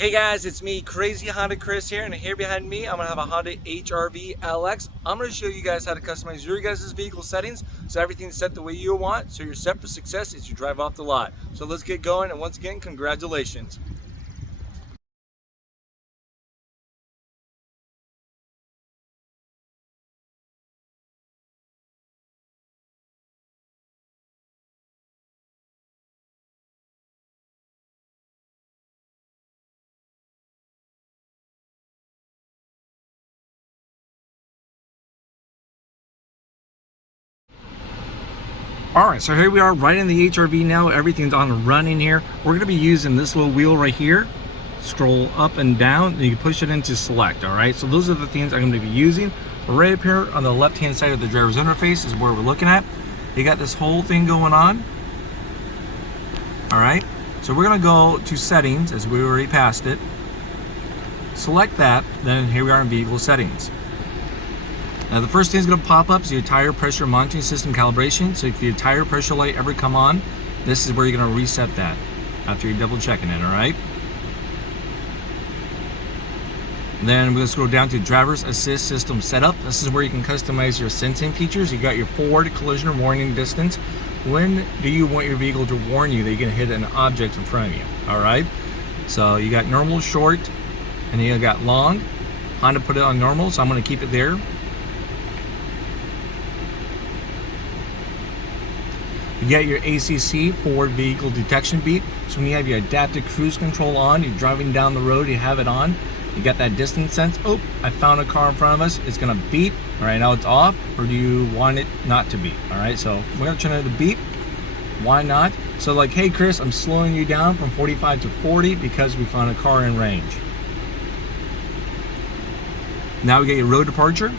Hey guys, it's me, Crazy Honda Chris here, and here behind me, I'm gonna have a Honda HR-V LX. I'm gonna show you guys how to customize your guys' vehicle settings so everything's set the way you want, so you're set for success as you drive off the lot. So let's get going, and once again, congratulations. Alright, so here we are right in the HR-V now. Everything's on running here. We're gonna be using this little wheel right here. Scroll up and down, and you can push it into select. Alright, so those are the things I'm gonna be using. Right up here on the left hand side of the driver's interface is where we're looking at. You got this whole thing going on. Alright, so we're gonna go to settings, as we already passed it. Select that, then here we are in vehicle settings. Now the first thing that's going to pop up is your tire pressure monitoring system calibration. So if your tire pressure light ever come on, this is where you're going to reset that after you're double checking it, alright? Then we're going to scroll down to driver's assist system setup. This is where you can customize your sensing features. You got your forward collision warning distance. When do you want your vehicle to warn you that you're going to hit an object in front of you, alright? So you got normal, short, and you got long. Honda put it on normal, so I'm going to keep it there. You got your ACC, forward vehicle detection beep. So when you have your adaptive cruise control on, you're driving down the road, you have it on. You got that distance sense. Oh, I found a car in front of us. It's gonna beep. All right, now it's off. Or do you want it not to beep? All right, so we're gonna turn it to beep. Why not? So like, hey Chris, I'm slowing you down from 45 to 40 because we found a car in range. Now we get your road departure.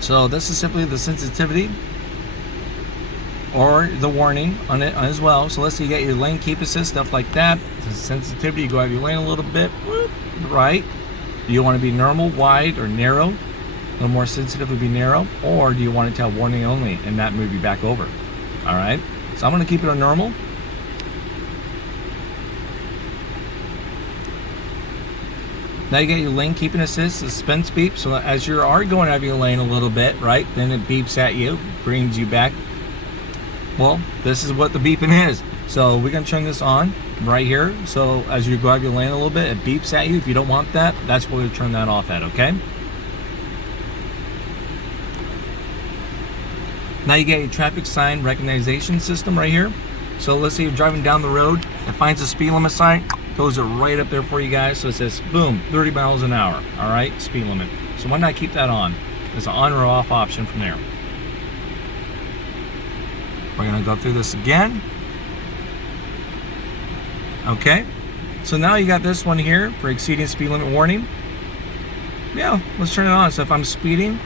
So this is simply the sensitivity or the warning on it as well. So let's say you get your lane keep assist, stuff like that. The sensitivity, you go out of your lane a little bit, whoop, right? Do you want to be normal, wide, or narrow? A little more sensitive would be narrow. Or do you want it to have warning only and not move you back over? All right, so I'm going to keep it on normal. Now you get your lane keeping assist, suspense beep. So as you are going out of your lane a little bit, right, then it beeps at you, brings you back. Well, this is what the beeping is. So we're gonna turn this on right here. So as you go out of your lane a little bit, it beeps at you. If you don't want that, that's where we turn that off at, okay? Now you get your traffic sign recognition system right here. So let's say you're driving down the road, it finds a speed limit sign, those are right up there for you guys. So it says, boom, 30 miles an hour, all right, speed limit. So why not keep that on? There's an on or off option from there. We're gonna go through this again. Okay, so now you got this one here for exceeding speed limit warning. Yeah, let's turn it on. So if I'm speeding,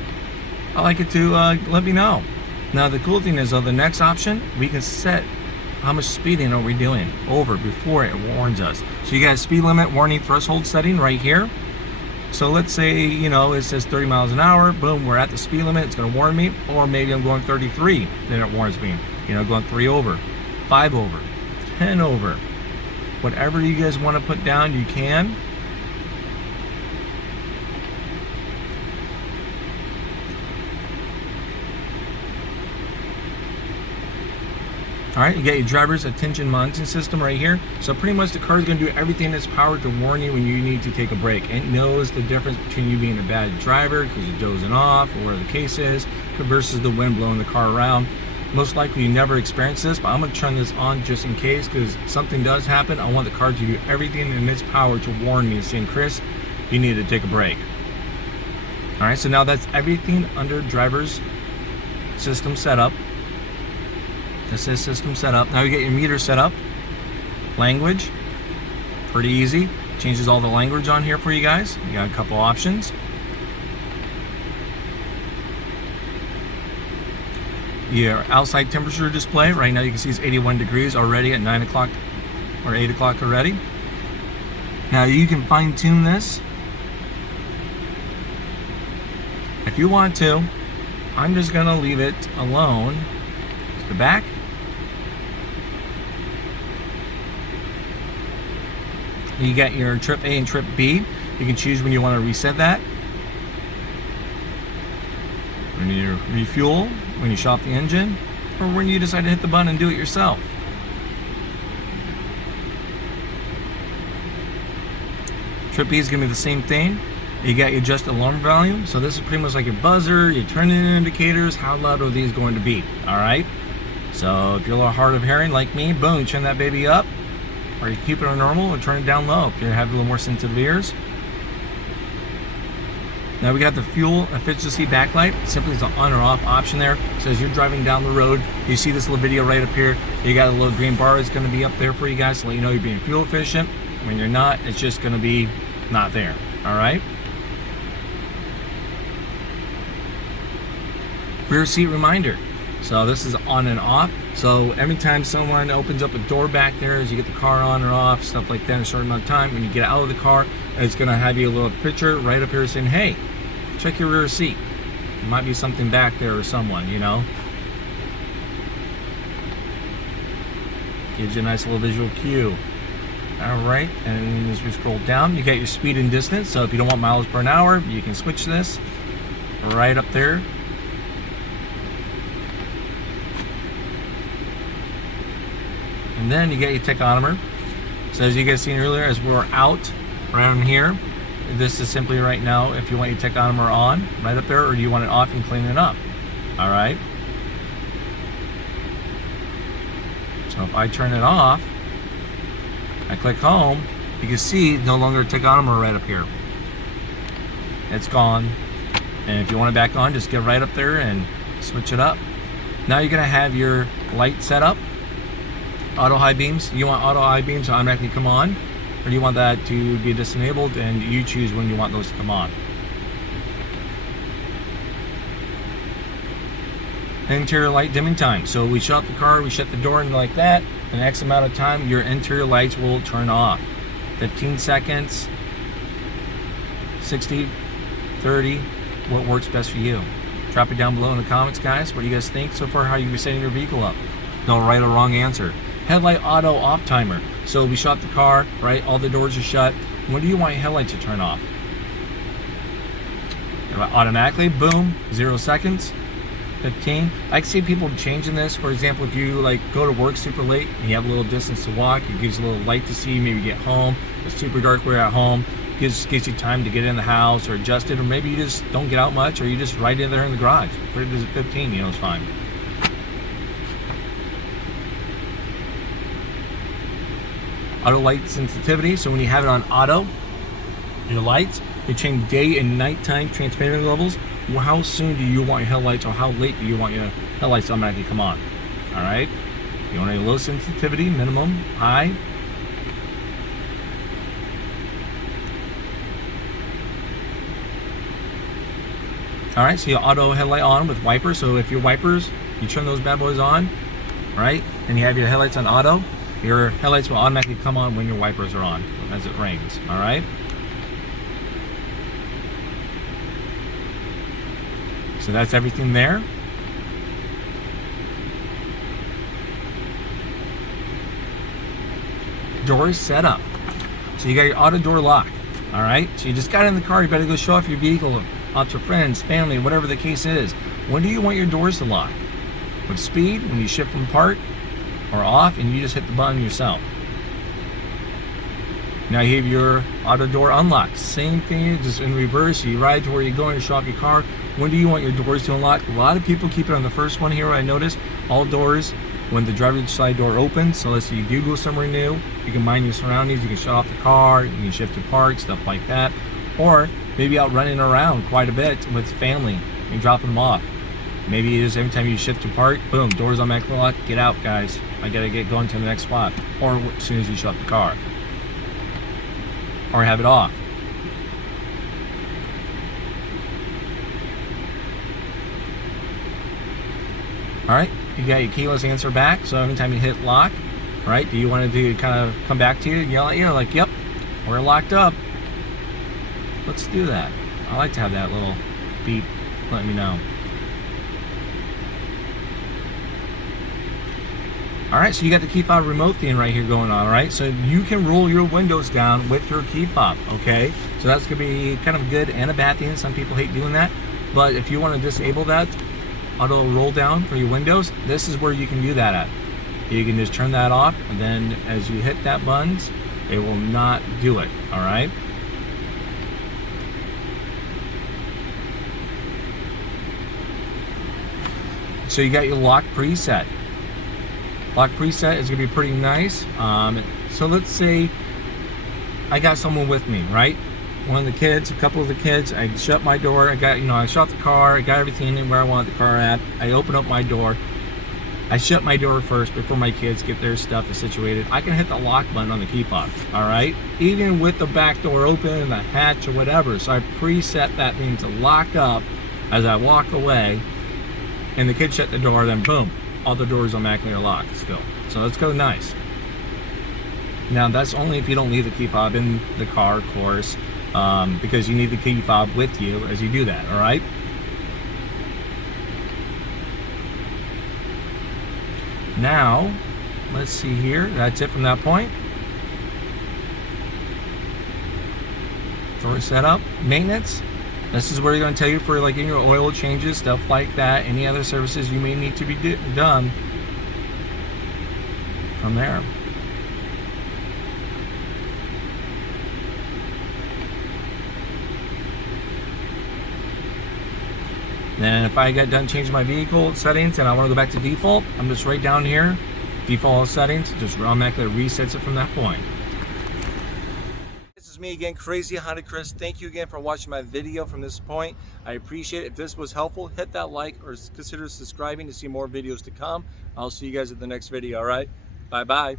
I like it to let me know. Now the cool thing is, though, the next option, we can set how much speeding are we doing over before it warns us. So you got a speed limit warning threshold setting right here. So let's say, you know, it says 30 miles an hour, boom, we're at the speed limit, it's gonna warn me. Or maybe I'm going 33, then it warns me. You know, going 3 over, 5 over, 10 over. Whatever you guys want to put down, you can. All right, you got your driver's attention monitoring system right here. So pretty much the car is going to do everything in its power to warn you when you need to take a break. It knows the difference between you being a bad driver because you're dozing off or whatever the case is versus the wind blowing the car around. Most likely you never experience this, but I'm going to turn this on just in case, because something does happen. I want the car to do everything in its power to warn me, saying, Chris, you need to take a break. All right, so now that's everything under driver's system setup. This is system setup. Now you get your meter set up. Language, pretty easy. Changes all the language on here for you guys. You got a couple options. Your outside temperature display, right now you can see it's 81 degrees already at 9 o'clock or 8 o'clock already. Now you can fine tune this if you want to. I'm just gonna leave it alone to the back. You got your trip A and trip B. You can choose when you want to reset that. When you refuel, when you shut off the engine, or when you decide to hit the button and do it yourself. Trip B is going to be the same thing. You got your adjust alarm volume. So this is pretty much like your buzzer, your turn-in indicators. How loud are these going to be? All right. So if you're a little hard of hearing like me, boom, turn that baby up, or you keep it on normal or turn it down low if you have a little more sensitive ears. Now we got the fuel efficiency backlight. Simply is an on or off option there. So as you're driving down the road, you see this little video right up here. You got a little green bar that's going to be up there for you guys to let you know you're being fuel efficient. When you're not, it's just going to be not there. All right. Rear seat reminder. So this is on and off. So every time someone opens up a door back there, as you get the car on or off, stuff like that in a short amount of time, when you get out of the car, it's going to have you a little picture right up here saying, hey, check your rear seat. There might be something back there or someone, you know. Gives you a nice little visual cue. All right, and as we scroll down, you got your speed and distance. So if you don't want miles per hour, you can switch this right up there. And then you get your tachometer. So as you guys seen earlier, as we're out around here, this is simply right now if you want your tachometer on right up there, or do you want it off and clean it up. All right. So if I turn it off, I click home, you can see no longer tachometer right up here. It's gone. And if you want it back on, just get right up there and switch it up. Now you're gonna have your light set up. Auto high beams. You want auto high beams to automatically come on, or do you want that to be disabled and you choose when you want those to come on? Interior light dimming time. So we shut the car, we shut the door and like that, in X amount of time your interior lights will turn off. 15 seconds, 60, 30, what works best for you? Drop it down below in the comments, guys. What do you guys think so far, how you be setting your vehicle up? No right or wrong answer. Headlight auto off timer. So we shut the car, right? All the doors are shut. When do you want your headlight to turn off? Automatically, boom, 0 seconds, 15. I can see people changing this. For example, if you like go to work super late and you have a little distance to walk, it gives you a little light to see, maybe get home. It's super dark where you're at home. Gives you time to get in the house or adjust it, or maybe you just don't get out much, or you just right in there in the garage. Put it as a 15, you know, it's fine. Auto light sensitivity. So when you have it on auto, your lights, you change day and nighttime transparency levels. Well, how soon do you want your headlights, or how late do you want your headlights to automatically come on? All right. You want a low sensitivity, minimum, high. All right. So your auto headlight on with wipers. So if your wipers, you turn those bad boys on, right, and you have your headlights on auto, your headlights will automatically come on when your wipers are on as it rains. All right. So that's everything there. Doors set up. So you got your auto door lock. All right. So you just got in the car. You better go show off your vehicle out to friends, family, whatever the case is. When do you want your doors to lock? With speed, when you shift from park, or off and you just hit the button yourself. Now you have your auto door unlock. Same thing, just in reverse. You ride to where you're going to show off your car. When do you want your doors to unlock? A lot of people keep it on the first one here. I noticed all doors when the driver's side door opens. So let's say you do go somewhere new, you can mind your surroundings. You can shut off the car, you can shift to park, stuff like that. Or maybe out running around quite a bit with family and dropping them off. Maybe it is every time you shift to park, boom, doors automatically lock. Get out, guys. I gotta get going to the next spot. Or as soon as you shut the car. Or have it off. All right, you got your keyless answer back. So every time you hit lock, right, do you want it to kind of come back to you and yell at you like, yep, we're locked up. Let's do that. I like to have that little beep letting me know. All right, so you got the key fob remote thing right here going on, all right? So you can roll your windows down with your key fob, okay? So that's gonna be kind of a good and a bad thing. Some people hate doing that, but if you wanna disable that auto roll down for your windows, this is where you can do that at. You can just turn that off, and then as you hit that buttons, it will not do it, all right? So you got your lock preset. Lock preset is gonna be pretty nice. So let's say I got someone with me, right? One of the kids, a couple of the kids, I shut my door, I shut the car, I got everything in where I want the car at. I open up my door. I shut my door first before my kids get their stuff situated. I can hit the lock button on the key fob, all right? Even with the back door open, the hatch or whatever. So I preset that thing to lock up as I walk away, and the kids shut the door, then boom, all the doors automatically are locked still. So let's go nice. Now that's only if you don't leave the key fob in the car, of course, because you need the key fob with you as you do that, all right? Now, let's see here, that's it from that point. Door setup, maintenance. This is where you're going to tell you for like in your oil changes, stuff like that, any other services you may need to be done from there. Then if I get done changing my vehicle settings and I want to go back to default, I'm just right down here, default settings, just automatically resets it from that point. This is me again, Crazy Honda Chris. Thank you again for watching my video from this point. I appreciate it. If this was helpful, hit that like or consider subscribing to see more videos to come. I'll see you guys at the next video, all right? Bye-bye.